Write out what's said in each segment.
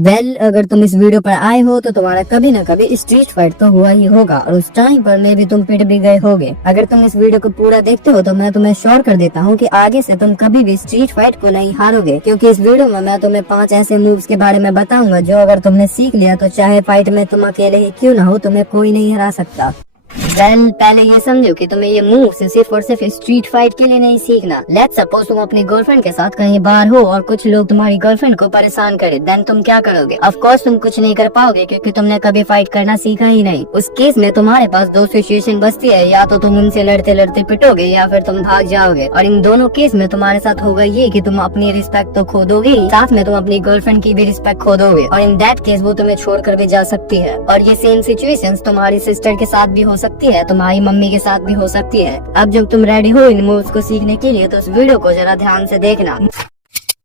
अगर तुम इस वीडियो पर आए हो तो तुम्हारा कभी न कभी स्ट्रीट फाइट तो हुआ ही होगा और उस टाइम पर मे भी तुम पिट भी गए होगे। अगर तुम इस वीडियो को पूरा देखते हो तो मैं तुम्हें श्योर कर देता हूँ कि आगे से तुम कभी भी स्ट्रीट फाइट को नहीं हारोगे, क्योंकि इस वीडियो में मैं तुम्हें 5 ऐसे मूव्स के बारे में बताऊंगा जो अगर तुमने सीख लिया तो चाहे फाइट में तुम अकेले ही क्यों ना हो, तुम्हें कोई नहीं हरा सकता। पहले ये समझो कि तुम्हें ये मूव सिर्फ और सिर्फ स्ट्रीट फाइट के लिए नहीं सीखना। लेट्स सपोज तुम अपनी गर्लफ्रेंड के साथ कहीं बाहर हो और कुछ लोग तुम्हारी गर्लफ्रेंड को परेशान करे, देन तुम क्या करोगे? ऑफ कोर्स तुम कुछ नहीं कर पाओगे क्योंकि तुमने कभी फाइट करना सीखा ही नहीं। उस केस में तुम्हारे पास दो सिचुएशन बचती है, या तो तुम उनसे लड़ते लड़ते पिटोगे या फिर तुम भाग जाओगे। और इन दोनों केस में तुम्हारे साथ होगा ये कि तुम अपनी रिस्पेक्ट तो खो दोगे ही, साथ में तुम अपनी गर्लफ्रेंड की भी रिस्पेक्ट खो दोगे और इन दैट केस वो तुम्हें छोड़कर भी जा सकती है। और ये सेम सिचुएशन तुम्हारी सिस्टर के साथ भी हो सकती है, तुम्हारी मम्मी के साथ भी हो सकती है। अब जब तुम रेडी हो इन मूव्स को सीखने के लिए तो इस वीडियो को जरा ध्यान से देखना।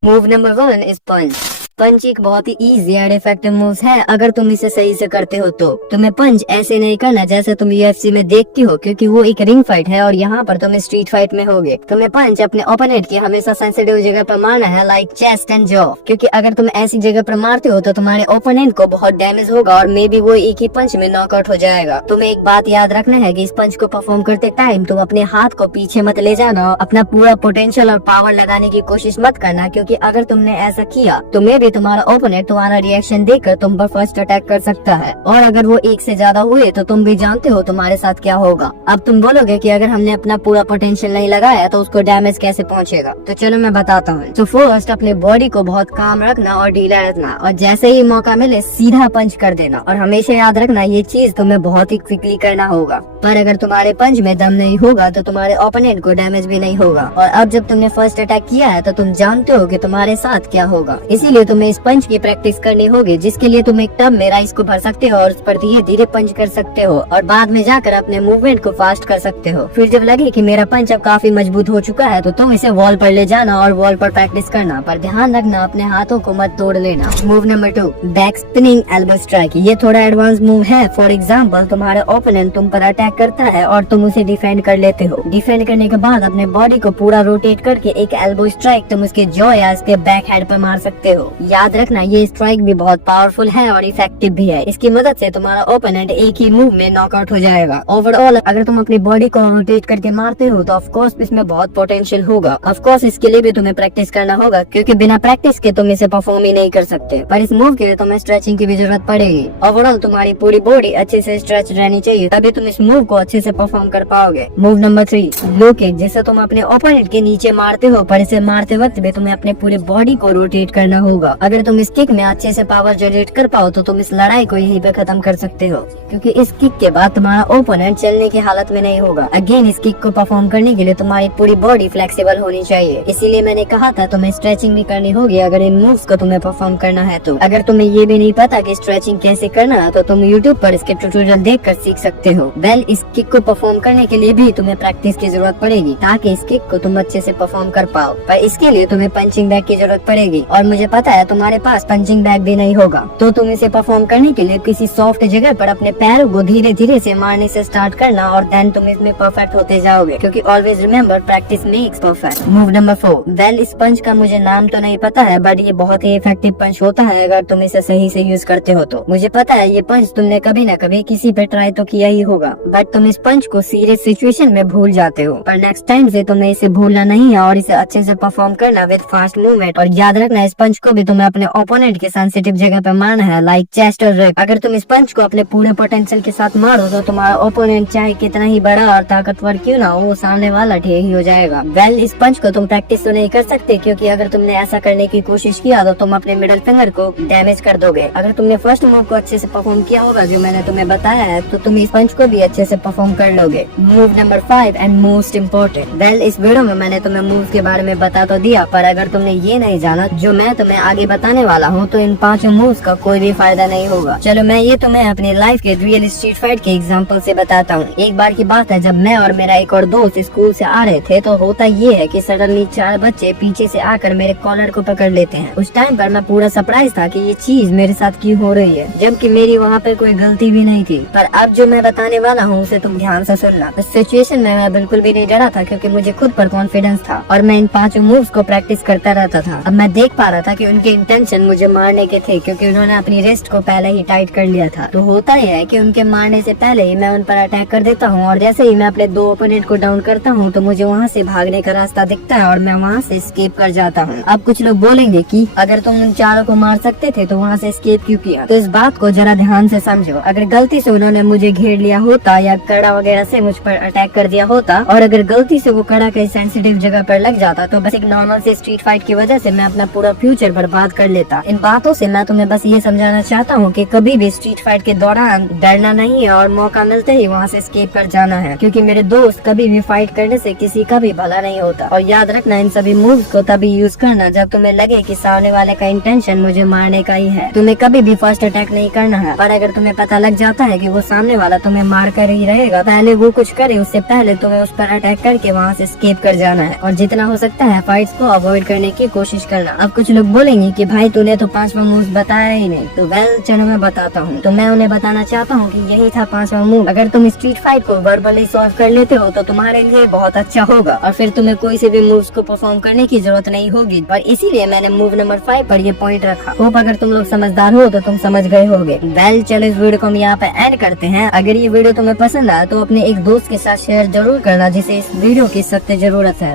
मूव नंबर 1 इज पंच। पंच एक बहुत ही इजी एंड इफेक्टिव मूव है अगर तुम इसे सही से करते हो तो। तुम्हें पंच ऐसे नहीं करना जैसे तुम यूएफसी में देखती हो, क्योंकि वो एक रिंग फाइट है और यहाँ पर तुम स्ट्रीट फाइट में होगे। तुम्हें पंच अपने ओपोनेंट की हमेशा सेंसिटिव जगह पर मारना है, लाइक चेस्ट एंड जॉ, क्योंकि अगर तुम ऐसी जगह पर मारते हो तो तुम्हारे ओपोनेंट को बहुत डैमेज होगा और मे बी वो एक ही पंच में नॉकआउट हो जाएगा। तुम्हें एक बात याद रखना है कि इस पंच को परफॉर्म करते टाइम तुम अपने हाथ को पीछे मत ले जाना, अपना पूरा पोटेंशियल और पावर लगाने की कोशिश मत करना, क्योंकि अगर तुमने ऐसा किया तो मे भी तुम्हारा ओपोनेंट तुम्हारा रिएक्शन देखकर तुम पर फर्स्ट अटैक कर सकता है। और अगर वो एक से ज्यादा हुए तो तुम भी जानते हो तुम्हारे साथ क्या होगा। अब तुम बोलोगे कि अगर हमने अपना पूरा पोटेंशियल नहीं लगाया तो उसको डैमेज कैसे पहुंचेगा, तो चलो मैं बताता हूँ। तो फर्स्ट अपने बॉडी को बहुत काम रखना और ढीला रखना, और जैसे ही मौका मिले सीधा पंच कर देना। और हमेशा याद रखना ये चीज तुम्हें बहुत ही क्विकली करना होगा, पर अगर तुम्हारे पंच में दम नहीं होगा तो तुम्हारे ओपोनेंट को डैमेज भी नहीं होगा। और अब जब तुमने फर्स्ट अटैक किया है तो तुम जानते हो कि तुम्हारे साथ क्या होगा, इसीलिए तुम्हें इस पंच की प्रैक्टिस करनी होगी, जिसके लिए तुम एक टब में राइस को भर सकते हो और उस पर धीरे धीरे पंच कर सकते हो और बाद में जाकर अपने मूवमेंट को फास्ट कर सकते हो। फिर जब लगे कि मेरा पंच अब काफी मजबूत हो चुका है तो तुम इसे वॉल पर ले जाना और वॉल पर प्रैक्टिस करना, पर ध्यान रखना अपने हाथों को मत तोड़ लेना। Move number 2 back spinning elbow strike. ये थोड़ा एडवांस मूव है। फॉर एग्जाम्पल तुम्हारा ओपोनेंट तुम पर अटैक करता है और तुम उसे डिफेंड कर लेते हो। डिफेंड करने के बाद अपने बॉडी को पूरा रोटेट करके एक एल्बो स्ट्राइक तुम उसके जॉ या उसके बैक हेड पर मार सकते हो। याद रखना ये स्ट्राइक भी बहुत पावरफुल है और इफेक्टिव भी है। इसकी मदद से तुम्हारा ओपोनेंट एक ही मूव में नॉकआउट हो जाएगा। ओवरऑल अगर तुम अपनी बॉडी को रोटेट करके मारते हो तो ऑफ कोर्स इसमें बहुत पोटेंशियल होगा। ऑफ कोर्स इसके लिए भी तुम्हें प्रैक्टिस करना होगा, क्योंकि बिना प्रैक्टिस के तुम इसे परफॉर्म ही नहीं कर सकते। पर इस मूव के लिए तुम्हें स्ट्रेचिंग की भी जरूरत पड़ेगी। ओवरऑल तुम्हारी पूरी बॉडी अच्छे से स्ट्रेच रहनी चाहिए, तभी तुम इस मूव को अच्छे से परफॉर्म कर पाओगे। मूव नंबर 3 लो किक, जिसे तुम अपने ओपोनेंट के नीचे मारते हो, पर इसे मारते वक्त भी तुम्हें अपने पूरे बॉडी को रोटेट करना होगा। अगर तुम इस किक में अच्छे से पावर जनरेट कर पाओ तो तुम इस लड़ाई को यहीं पे खत्म कर सकते हो, क्योंकि इस किक के बाद तुम्हारा ओपोनेंट चलने की हालत में नहीं होगा। अगेन इस किक को परफॉर्म करने के लिए तुम्हारी पूरी बॉडी फ्लेक्सिबल होनी चाहिए, इसीलिए मैंने कहा था तुम्हें स्ट्रेचिंग भी करनी होगी अगर इन मूव्स को तुम्हें परफॉर्म करना है तो। अगर तुम्हें ये भी नहीं पता कि स्ट्रेचिंग कैसे करना है तो तुम यूट्यूब पर इसके ट्यूटोरियल देखकर सीख सकते हो। इस किक को परफॉर्म करने के लिए भी तुम्हें प्रैक्टिस की जरूरत पड़ेगी ताकि इस किक को तुम अच्छे से परफॉर्म कर पाओ, पर इसके लिए तुम्हें पंचिंग बैग की जरूरत पड़ेगी। और मुझे पता है तुम्हारे पास पंचिंग बैग भी नहीं होगा, तो तुम इसे परफॉर्म करने के लिए किसी सॉफ्ट जगह पर अपने पैरों को धीरे धीरे से मारने से स्टार्ट करना और देन तुम इसमें परफेक्ट होते जाओगे, क्योंकि always remember practice makes perfect. Move number 4 इस पंच का मुझे नाम तो नहीं पता है, बट ये बहुत ही इफेक्टिव पंच होता है अगर तुम इसे सही से यूज करते हो तो। मुझे पता है ये पंच तुमने कभी न कभी किसी पे ट्राई तो किया ही होगा, बट तुम इस पंच को सीरियस सिचुएशन में भूल जाते हो। पर नेक्स्ट टाइम से तुम्हें इसे भूलना नहीं है और इसे अच्छे से परफॉर्म करना विद फास्ट मूवमेंट। और याद रखना इस पंच को भी तुम्हें अपने ओपोनेंट के सेंसिटिव जगह पर मारना है, लाइक चेस्ट और रिब। अगर तुम इस पंच को अपने पूरे पोटेंशियल के साथ मारो तो तुम्हारा ओपोनेंट चाहे कितना ही बड़ा और ताकतवर क्यों ना हो, वो सामने वाला ढेर ही हो जाएगा। इस पंच को तुम प्रैक्टिस तो नहीं कर सकते, क्योंकि अगर तुमने ऐसा करने की कोशिश किया तो तुम अपने मिडिल फिंगर को डैमेज कर दोगे। अगर तुमने फर्स्ट मूव को अच्छे से परफॉर्म किया होगा जो मैंने तुम्हें बताया है, तो तुम इस पंच को भी अच्छे से परफॉर्म कर लोगे। Move number 5 and most important. इस वीडियो में मैंने तुम्हें मूव के बारे में बता तो दिया, पर अगर तुमने ये नहीं जाना जो मैं तुम्हें आगे बताने वाला हूँ तो इन 5 मूव्स का कोई भी फायदा नहीं होगा। चलो मैं ये तुम्हें अपनी लाइफ के रियल स्ट्रीट फाइट के एग्जांपल से बताता हूँ। एक बार की बात है, जब मैं और मेरा एक और दोस्त स्कूल से आ रहे थे तो होता ये है कि सडनली 4 बच्चे पीछे से आकर मेरे कॉलर को पकड़ लेते हैं। उस टाइम पर मैं पूरा सरप्राइज था कि ये चीज मेरे साथ क्यों हो रही है, जबकि मेरी वहाँ पे कोई गलती भी नहीं थी। पर अब जो मैं बताने वाला हूँ उसे तुम ध्यान से सुनना। इस सिचुएशन में मैं बिल्कुल भी नहीं डरा था, क्योंकि मुझे खुद पर कॉन्फिडेंस था और मैं इन 5 मूव्स को प्रैक्टिस करता रहता था। अब मैं देख पा रहा था कि उनके उनके इंटेंशन मुझे मारने के थे, क्योंकि उन्होंने अपनी रिस्ट को पहले ही टाइट कर लिया था। तो होता ही है कि उनके मारने से पहले ही मैं उन पर अटैक कर देता हूँ, और जैसे ही मैं अपने 2 ओपोनेंट को डाउन करता हूँ तो मुझे वहाँ से भागने का रास्ता दिखता है और मैं वहाँ से एस्केप कर जाता हूँ। अब कुछ लोग बोलेंगे कि अगर तुम उन चारों को मार सकते थे तो वहाँ से एस्केप क्यों किया? तो इस बात को जरा ध्यान से समझो। अगर गलती से उन्होंने मुझे घेर लिया होता या कड़ा वगैरह से मुझ पर अटैक कर दिया होता, और अगर गलती से वो कड़ा कहीं सेंसिटिव जगह पर लग जाता, तो बस एक नॉर्मल से स्ट्रीट फाइट की वजह से मैं अपना पूरा फ्यूचर बर्बाद कर लेता। इन बातों से मैं तुम्हें बस ये समझाना चाहता हूँ कि कभी भी स्ट्रीट फाइट के दौरान डरना नहीं है और मौका मिलते ही वहाँ से एस्केप कर जाना है, क्योंकि मेरे दोस्त कभी भी फाइट करने से किसी का भी भला नहीं होता। और याद रखना, इन सभी मूव्स को तभी यूज करना जब तुम्हें लगे कि सामने वाले का इंटेंशन मुझे मारने का ही है। तुम्हें कभी भी फर्स्ट अटैक नहीं करना है, पर अगर तुम्हें पता लग जाता है कि वो सामने वाला तुम्हें मार कर ही रहेगा, पहले वो कुछ करे उससे पहले तुम्हें उस पर अटैक करके वहाँ से एस्केप कर जाना है, और जितना हो सकता है फाइट्स को अवॉइड करने की कोशिश करना। अब कुछ लोग बोलेंगे कि भाई तूने तो 5वां मूव बताया ही नहीं। तो वेल चलो मैं बताता हूँ। तो मैं उन्हें बताना चाहता हूँ कि यही था 5वां मूव। अगर तुम स्ट्रीट फाइट को वर्बली सॉल्व कर लेते हो तो तुम्हारे लिए बहुत अच्छा होगा, और फिर तुम्हें कोई से भी मूव्स को परफॉर्म करने की जरूरत नहीं होगी। और इसीलिए मैंने मूव नंबर 5 पर ये पॉइंट रखा। होप अगर तुम लोग समझदार हो तो तुम समझ गए होगे। वेल चलो इस वीडियो को हम यहाँ पे एंड करते हैं। अगर ये वीडियो तुम्हें पसंद आया तो अपने एक दोस्त के साथ शेयर जरूर करना जिसे इस वीडियो की सख्त जरूरत है।